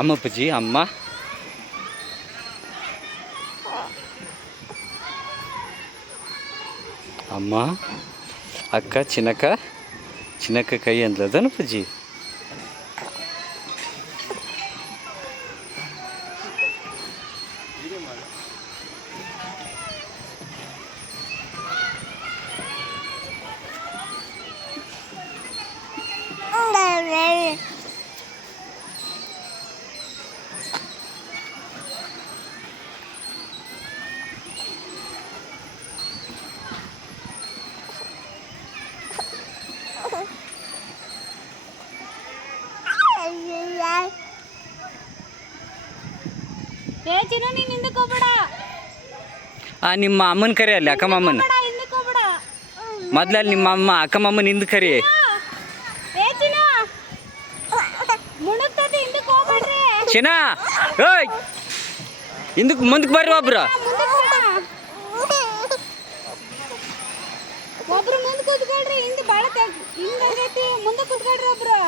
ಅಮ್ಮ ಅಪ್ಪಾಜಿ ಅಮ್ಮ ಅಮ್ಮ ಅಕ್ಕ ಚಿನ್ನಕ್ಕ ಕೈ ಅಂದ್ಲದನ ಅಪ್ಪಾಜಿ. ನಿಮ್ಮ ಅಮ್ಮನ ಕರಿ ಅಲ್ಲಿ ಅಕ್ಕ ಮಾಮನ ಮೊದ್ಲಲ್ಲಿ ನಿಮ್ಮ ಅಮ್ಮ ಅಕ್ಕ ಮಾಮನ ಹಿಂದ್ ಕರಿ. ಚಿನ್ನ ಏಯ್ ಮುಂದಕ್ಕೆ ಬರ್ರಿ ಒಬ್ರು. ಮುಂದೆ ಕೂತ್ಕೊಳ್ರಿ, ಹಿಂದೆ ಭಾಳ ಹಿಂಗಾಗೈತಿ, ಮುಂದೆ ಕೂತ್ಕೊಳ್ರಿ ಒಬ್ರು.